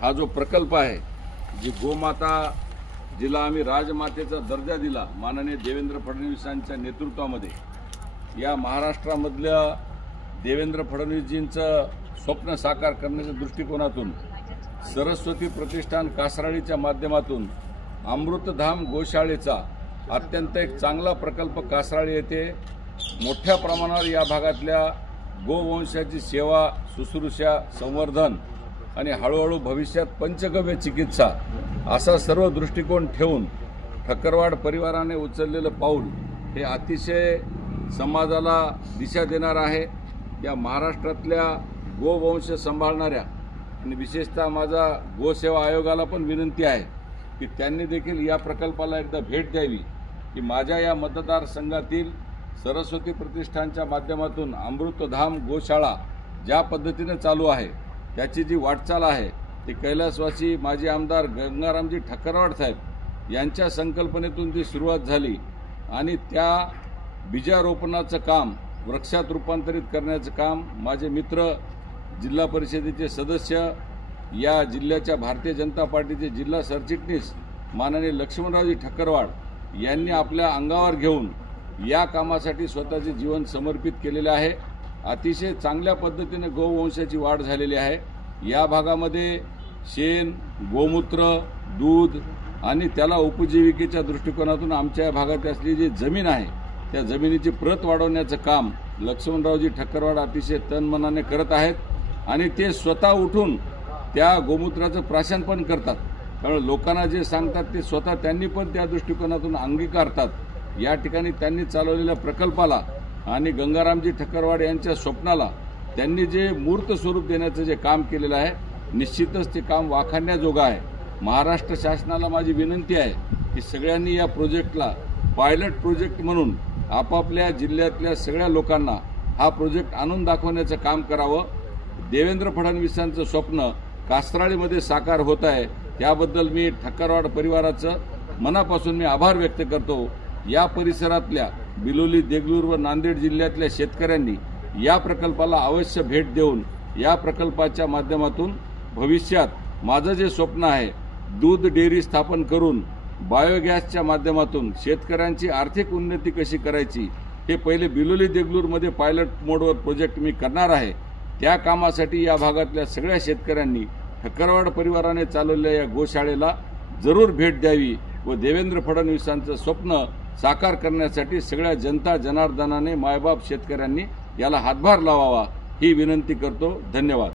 हा जो प्रकल्प आहे, जी गोमाता जिला आम्ही राजमातेचा दर्जा दिला माननीय देवेंद्र फडणवीसांच्या नेतृत्वामध्ये, या महाराष्ट्रामधल्या देवेंद्र फडणवीसजींचं स्वप्न साकार करण्याच्या दृष्टिकोनातून सरस्वती प्रतिष्ठान कासराळीच्या माध्यमातून अमृतधाम गोशाळेचा अत्यंत एक चांगला प्रकल्प कासराळी येथे मोठ्या प्रमाणावर या भागातल्या गोवंशाची सेवा, शुश्रूषा, संवर्धन आणि हळूहळू भविष्यात पंचगव्य चिकित्सा असा सर्व दृष्टिकोन ठेवून ठक्करवाड परिवाराने उचललेलं पाऊल हे अतिशय समाजाला दिशा देणार आहे। या महाराष्ट्रातल्या गोवंश सांभाळणाऱ्या आणि विशेषतः माझा गोसेवा आयोगाला पण विनंती आहे की त्यांनी देखील या प्रकल्पाला एकदा भेट द्यावी की माझ्या या मतदारसंघातील सरस्वती प्रतिष्ठानच्या माध्यमातून अमृतधाम गोशाळा ज्या पद्धतीने चालू आहे त्याची जी वाटचाल आहे ती कैलासवासी माजी आमदार गंगारामजी ठक्करवाड साहेब यांच्या संकल्पनेतून जी सुरुवात झाली आणि त्या बीजारोपणाचं काम वृक्षात रूपांतरित करण्याचं काम माझे मित्र जिल्हा परिषदेचे सदस्य, या जिल्ह्याच्या भारतीय जनता पार्टीचे जिल्हा सरचिटणीस माननीय लक्ष्मणरावजी ठक्करवाड यांनी आपल्या अंगावर घेऊन या कामासाठी स्वतःचे जीवन समर्पित केलेले आहे। अतिशय चांगल्या पद्धतीने गोवंशाची वाढ झालेली आहे। या भागामध्ये शेण, गोमूत्र, दूध आणि त्याला उपजीविकेच्या दृष्टिकोनातून आमच्या या भागात असलेली जी जमीन आहे त्या जमिनीची प्रत वाढवण्याचं काम लक्ष्मणरावजी ठक्करवाड अतिशय तनमनाने करत आहेत आणि ते स्वतः उठून त्या गोमूत्राचं प्राशन पण करतात। त्यामुळे लोकांना जे सांगतात ते स्वतः त्यांनी पण त्या दृष्टिकोनातून अंगीकारतात। या ठिकाणी त्यांनी चालवलेल्या प्रकल्पाला आणि गंगारामजी ठक्करवाड यांच्या स्वप्नाला त्यांनी जे मूर्त स्वरूप देण्याचं जे काम केलेलं आहे, निश्चितच ते काम वाखाणण्याजोगं आहे। महाराष्ट्र शासनाला माझी विनंती आहे की सगळ्यांनी या प्रोजेक्टला पायलट प्रोजेक्ट म्हणून आपापल्या जिल्ह्यातल्या सगळ्या लोकांना हा प्रोजेक्ट आणून दाखवण्याचं काम करावं। देवेंद्र फडणवीसांचं स्वप्न कासराळीमध्ये साकार होत आहे, त्याबद्दल मी ठक्करवाड परिवाराचं मनापासून मी आभार व्यक्त करतो। या परिसरातल्या बिलोली, देगलूर व नांदेड जिल्ह्यातल्या शेतकऱ्यांनी या प्रकल्पाला अवश्य भेट देऊन या प्रकल्पाच्या माध्यमातून भविष्यात माझं जे स्वप्न आहे दूध डेअरी स्थापन करून बायोगॅसच्या माध्यमातून शेतकऱ्यांची आर्थिक उन्नती कशी करायची हे पहिले बिलोली देगलूरमध्ये पायलट मोडवर प्रोजेक्ट मी करणार आहे। त्या कामासाठी या भागातल्या सगळ्या शेतकऱ्यांनी ठक्करवाड परिवाराने चालवलेल्या या गोशाळेला जरूर भेट द्यावी व देवेंद्र फडणवीसांचं स्वप्न साकार करण्यासाठी सगळ्या जनता जनार्दनाने, मायबाप शेतकऱ्यांनी याला हातभार लावावा ही विनंती करतो। धन्यवाद।